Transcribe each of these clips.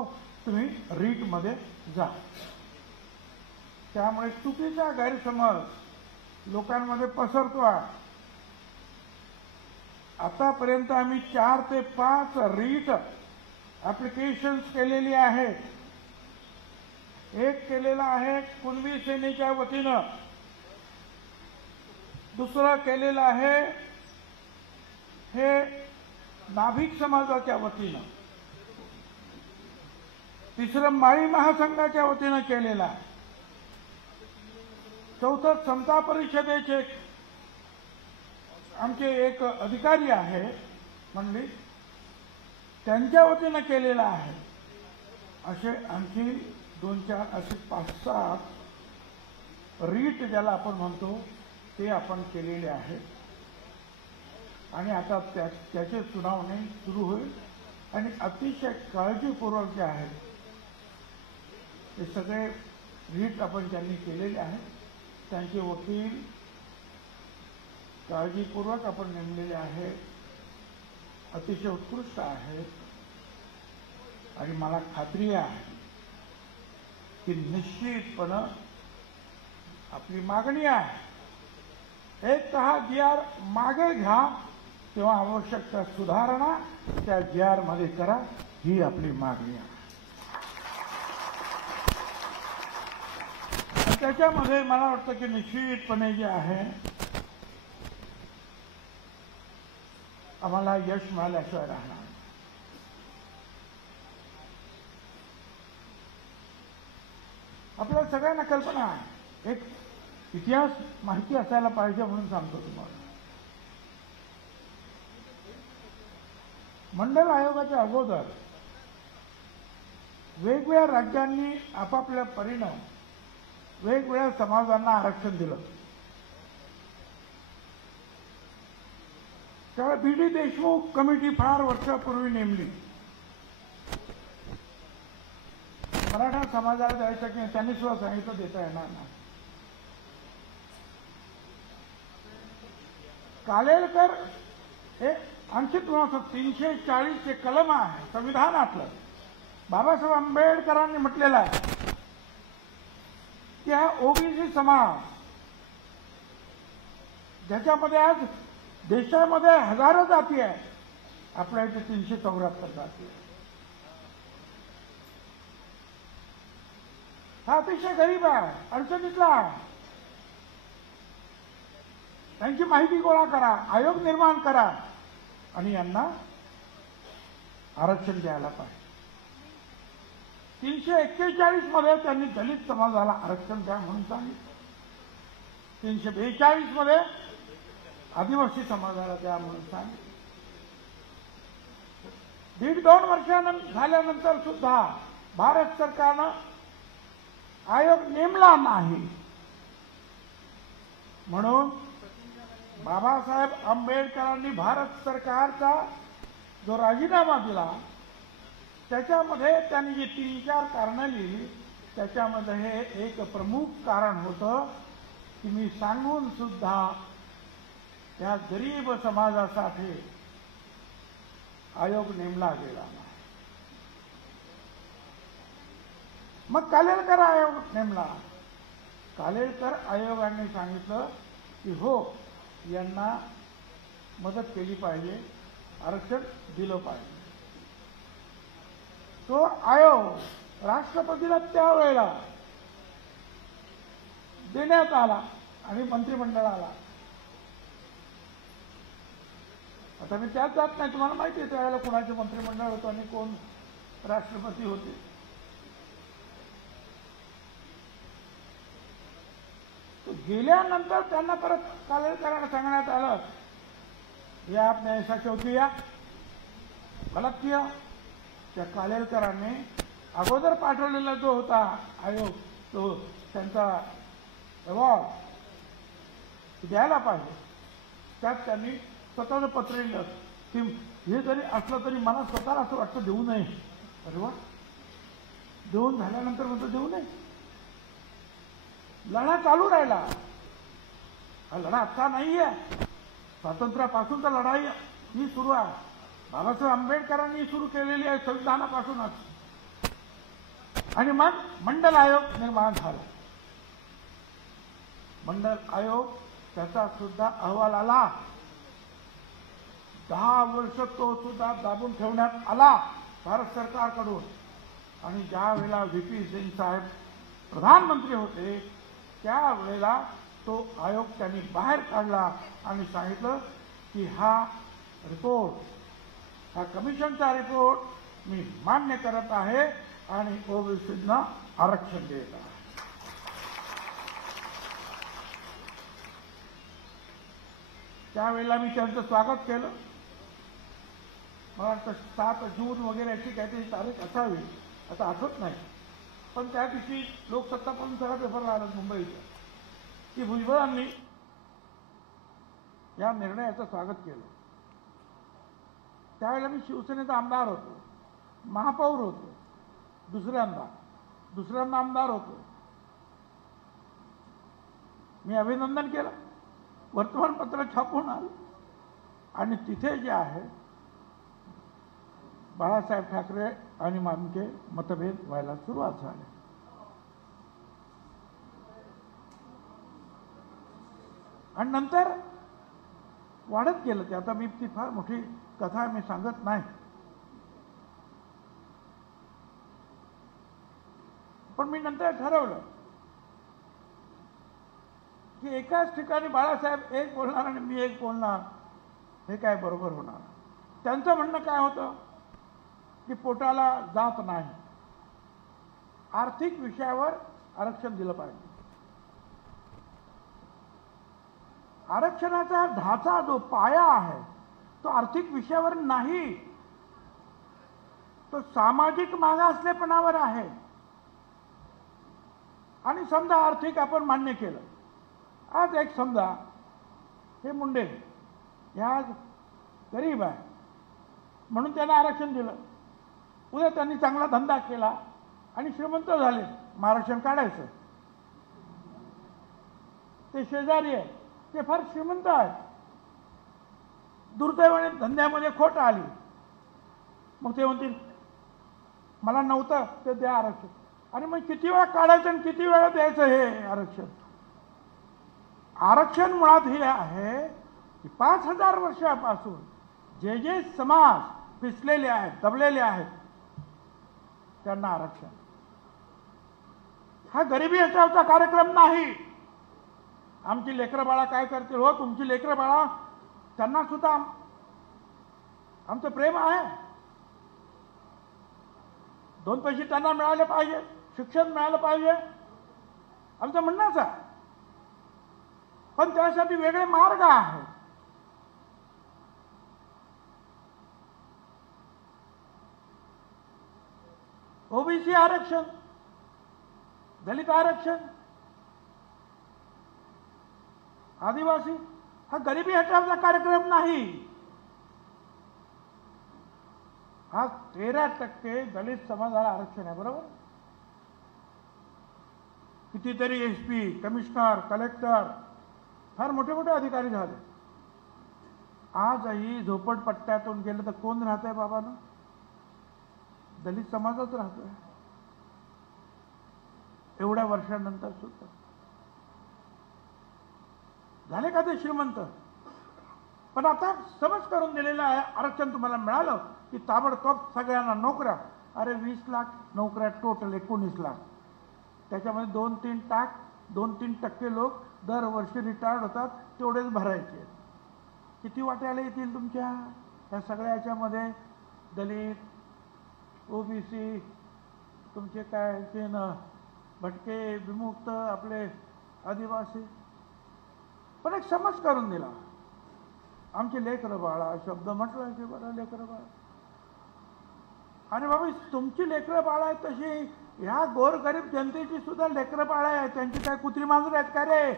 नको, तुम्ही रीट मध्ये जा. त्यामुळे चुकीचा गैरसमज लोकांमध्ये पसरतो आहे. आतापर्यंत आम्ही 4 ते 5 रीट ऍप्लिकेशन्स केलेली आहेत. एक केलेला आहे कुणबी सेनेच्या वतीनं, दुसरं केलेलं आहे हे नाभिक समाजाच्या वतीनं, तिसरं माळी महासंघाच्या वतीनं केलेलं आहे, चौथं समता परिषदेचे आमचे एक अधिकारी आहे मंडळी, त्यांच्या वतीनं केलेलं आहे. असे आणखी 2-4 असे 5-7 रीट ज्याला आपण म्हणतो ते आपण केलेले आहे. आणि आता त्याचे सुनावणी सुरू होईल. आणि अतिशय काळजीपूर्वक जे आहे ते सगळे रीट आपण ज्यांनी केलेले आहेत त्यांचे वकील काळजीपूर्वक आपण नेमलेले आहेत, अतिशय उत्कृष्ट आहेत. आणि मला खात्री आहे की निश्चितपणे आपली मागणी आहे, एक हा GR मागे घ्या तेव्हा आवश्यक त्या सुधारणा त्या GR मध्ये करा, ही आपली मागणी आहे. त्याच्यामध्ये मला वाटतं की निश्चितपणे जे आहे आम्हाला यश मिळाल्याशिवाय राहणार. आपल्या सगळ्यांना कल्पना आहे, एक इतिहास माहिती असायला पाहिजे म्हणून सांगतो तुम्हाला. मंडल आयोगाच्या अगोदर वेगवेगळ्या राज्यांनी आपापल्या परीनं वेगवेगळ्या समाजांना आरक्षण दिलं. त्यावेळी BD देशमुख कमिटी फार वर्षापूर्वी नेमली. मराठा समाजाला द्यायचं की त्यांनी सुद्धा सांगितलं देता येणार नाही. कालेलकर हे आणखी तुम्हाला 340 कलम आहे संविधानातलं. बाबासाहेब आंबेडकरांनी म्हटलेलं आहे की हा OBC समाज ज्याच्यामध्ये आज देशामध्ये हजारो जाती आहे, आपल्या इथे 374 जाती आहे. हा अतिशय गरीब आहे, अडचणीतला आहे. त्यांची माहिती गोळा करा, आयोग निर्माण करा आणि यांना आरक्षण द्यायला पाहिजे. 341 मध्ये त्यांनी दलित समाजाला आरक्षण द्या म्हणून सांगितलं. 342 मध्ये आदिवासी समाजाला द्या म्हणून सांगितलं. 1.5-2 वर्ष झाल्यानंतर सुद्धा भारत सरकारनं आयोग नेमला नाही. म्हणून बाबासाहेब आंबेडकरांनी भारत सरकारचा जो राजीनामा दिला त्याच्यामध्ये त्यांनी जी 3-4 कारणं लिहिली त्याच्यामध्ये हे एक प्रमुख कारण होतं की मी सांगून सुद्धा त्या गरीब समाजासाठी आयोग नेमला गेला नाही. मग कालेलकर आयोग नेमला. कालेलकर आयोगाने सांगितलं की हो यांना मदत केली पाहिजे, आरक्षण दिलं पाहिजे. तो आयोग राष्ट्रपतीला त्यावेळेला देण्यात आला आणि मंत्रिमंडळाला. आता मी त्यात जात नाही, तुम्हाला माहिती आहे त्यावेळेला कोणाचे मंत्रिमंडळ होतं आणि कोण राष्ट्रपती होते. गेल्यानंतर त्यांना परत कालेलकरांना सांगण्यात आलं हे आपने ऐसा क्यों किया, गलत किया. त्या कालेलकरांनी अगोदर पाठवलेला जो होता आयोग तो त्यांचा अहवाल द्यायला पाहिजे. त्यात त्यांनी स्वतःचं पत्र लिहिलं की हे जरी असलं तरी मला स्वतःला असं वाटतं देऊ नये. अरे वा, देऊन झाल्यानंतर म्हणतो देऊ नये. लढा चालू राहिला. हा लढा आता नाहीये, स्वातंत्र्यापासूनचा लढाई ही सुरू आहे. बाबासाहेब आंबेडकरांनी सुरू केलेली आहे संविधानापासूनच. आणि मग मंडल आयोग निर्माण झाला. मंडल आयोग त्याचा सुद्धा अहवाल आला. 10 वर्ष तो सुद्धा दाबून ठेवण्यात आला भारत सरकारकडून. आणि ज्या वेळेला व्ही.पी. सिंग साहेब प्रधानमंत्री होते त्यावेळेला तो आयोग त्यांनी बाहेर काढला आणि सांगितलं की हा रिपोर्ट, हा कमिशनचा रिपोर्ट मी मान्य करत आहे आणि ओबीसींना आरक्षण देत आहे. त्यावेळेला मी त्यांचं स्वागत केलं. मला वाटतं 7 जून वगैरे अशी काहीतरी तारीख असावी, आता आठवत नाही. पण त्या दिवशी लोकसत्ता पण सगळा पेपरला आला मुंबईचा की भुजबळांनी या निर्णयाचं स्वागत केलं. त्यावेळेला मी शिवसेनेचा आमदार होतो, महापौर होतो, दुसऱ्यांदा आमदार होतो. मी अभिनंदन केलं, वर्तमानपत्र छापून आलं आणि तिथे जे आहे बाळासाहेब ठाकरे आणि आमचे मतभेद व्हायला सुरुवात झाली. आणि नंतर वाढत गेलं ते. आता मी ती फार मोठी कथा मी सांगत नाही, पण मी नंतर ठरवलं की एकाच ठिकाणी बाळासाहेब एक बोलणार आणि मी एक बोलणार, हे काय बरोबर होणार. त्यांचं म्हणणं काय होतं की पोटाला जात नाही, आर्थिक विषयावर आरक्षण दिलं पाहिजे. आरक्षणाचा ढाचा जो पाया आहे तो आर्थिक विषयावर नाही, तो सामाजिक मागासलेपणावर आहे. आणि समजा आर्थिक आपण मान्य केलं, आज एक समजा हे मुंडे हे आज गरीब आहे म्हणून त्यांना आरक्षण दिलं. उद्या त्यांनी चांगला धंदा केला आणि श्रीमंत झाले, मग आरक्षण काढायचं. ते शेजारी आहे, ते फार श्रीमंत आहे, दुर्दैवाने धंद्यामध्ये खोट आली, मग ते म्हणतील मला नव्हतं ते द्या आरक्षण. आणि मग किती वेळा काढायचं आणि किती वेळा द्यायचं हे आरक्षण. आरक्षण मुळात हे आहे की 5000 वर्षापासून जे जे समाज पिसलेले आहेत, दबलेले आहेत, त्यांना आरक्षण. हा गरिबी हटावचा कार्यक्रम नाही. आमची लेकरं बाळा काय करतील, हो तुमची लेकरं बाळा, त्यांना सुद्धा आमचं प्रेम आहे. 2 पैसे त्यांना मिळाले पाहिजे, शिक्षण मिळालं पाहिजे, आमचं म्हणणंच आहे. पण त्यासाठी वेगळे मार्ग आहेत. ओबीसी आरक्षण, दलित आरक्षण, आदिवासी, हा गरिबी हटावचा कार्यक्रम नाही. हा 13% दलित समाजाला आरक्षण आहे, बरोबर. कितीतरी एसपी, कमिशनर, कलेक्टर, फार मोठे मोठे अधिकारी झाले. आजही झोपडपट्ट्यातून गेलं तर कोण राहतंय बाबांनो? दलित समाजच राहतोय. एवढ्या वर्षानंतर सुद्धा झाले का ते श्रीमंत? पण आता समज करून दिलेलं आहे, आरक्षण तुम्हाला मिळालं की ताबडतोब सगळ्यांना नोकऱ्या. अरे 20 लाख नोकऱ्या टोटल 19 लाख, त्याच्यामध्ये 2-3% लोक दरवर्षी रिटायर्ड होतात, तेवढेच भरायचे. किती वाट्याला येतील तुमच्या या सगळ्या याच्यामध्ये? दलित, ओबीसी, तुमचे काय ते भटके, विमुक्त, आपले आदिवासी. पण एक समज करून दिला. आमचे लेकरं बाळा, शब्द म्हटला की बरं लेकरं बाळा. आणि बाबा तुमची लेकरं बाळा आहेत तशी ह्या गोरगरीब जनतेची सुद्धा लेकरं बाळा आहेत. त्यांची काय कुत्री मांजर आहेत का रे?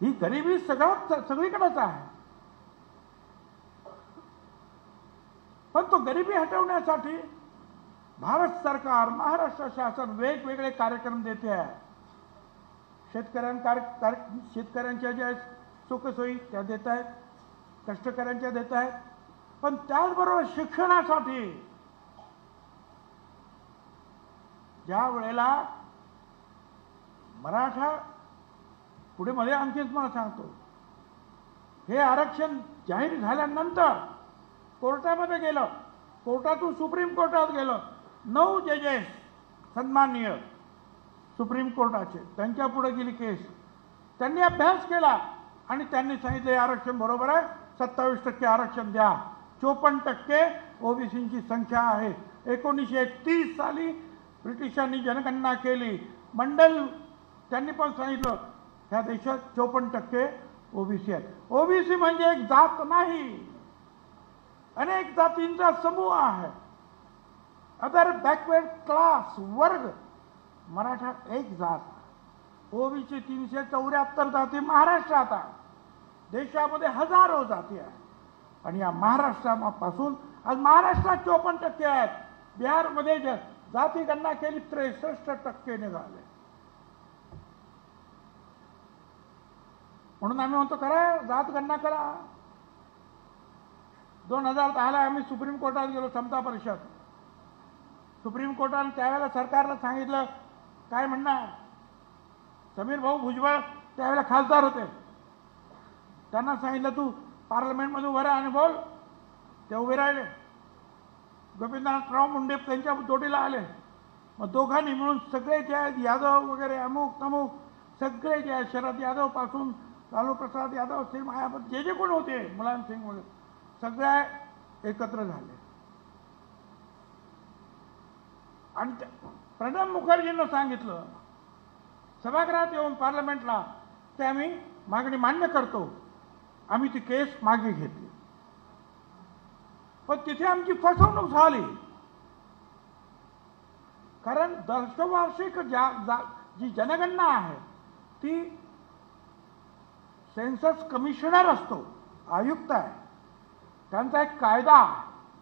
ही गरिबी सगळीकडेच आहे. पण तो गरिबी हटवण्यासाठी भारत सरकार, महाराष्ट्र शासन वेगवेगळे कार्यक्रम देते आहे. शेतकऱ्यांच्या ज्या सुखसोयी त्या देत आहेत, कष्टकऱ्यांच्या देत आहेत, पण त्याचबरोबर शिक्षणासाठी ज्या वेळेला मराठा पुढे मध्ये आणखीच मला सांगतो, हे आरक्षण जाहीर झाल्यानंतर कोर्टामध्ये गेलं, कोर्टातून सुप्रीम कोर्टात गेलं, 9 जजेस सन्माननीय सुप्रीम कोर्टाचे, त्यांच्या पुढे गेली केस. त्यांनी अभ्यास केला आणि त्यांनी सांगितलं हे आरक्षण बरोबर आहे, 27% आरक्षण द्या. 54% ओबीसींची संख्या आहे. 1931 साली ब्रिटिशांनी जनगणना केली. मंडल त्यांनी पण सांगितलं ह्या देशात 54% ओबीसी आहेत. ओबीसी म्हणजे एक जात नाही, अनेक जातींचा समूह आहे. अदर बॅकवर्ड क्लास वर्ग, मराठा एक जात. ओबीसी 374 जाती महाराष्ट्रात आहे. देशामध्ये हजारो जाती आहेत आणि या महाराष्ट्रापासून आज महाराष्ट्रात 54% आहेत. बिहारमध्ये जाती गणना केली 63% निघाले. म्हणून आम्ही म्हणतो करा, जात गणना करा. 2010ला आम्ही सुप्रीम कोर्टात गेलो, समता परिषद. सुप्रीम कोर्टाने त्यावेळेला सरकारला सांगितलं, काय म्हणणार, समीर भाऊ भुजबळ त्यावेळेला खासदार होते, त्यांना सांगितलं तू पार्लमेंटमध्ये उभं राहा आणि बोल. ते उभे राहिले. गोपीनाथराव मुंडे त्यांच्या जोडीला आले. मग दोघांनी मिळून सगळे जे आहेत यादव वगैरे अमुक तमुक सगळे जे आहेत, शरद यादव पासून लालू प्रसाद यादव, सिंग मायावती, जे जे कोण होते, मुलायम सिंग वगैरे सगळे एकत्र झाले आणि प्रणब मुखर्जींना सांगितलं सभागृहात येऊन पार्लमेंटला की आम्ही मागणी मान्य करतो. आम्ही ती केस मागे घेतली. पण तिथे आमची फसवणूक झाली, कारण दशवार्षिक जी जनगणना आहे ती सेन्सस कमिशनर असतो, आयुक्त आहे, त्यांचा एक कायदा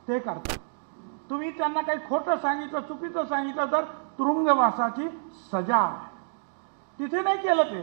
ते करतात. तुम्ही त्यांना काही खोटं सांगितलं, चुकीचं सांगितलं तर तुरुंगवासाची सजा आहे. तिथे नाही केलं ते.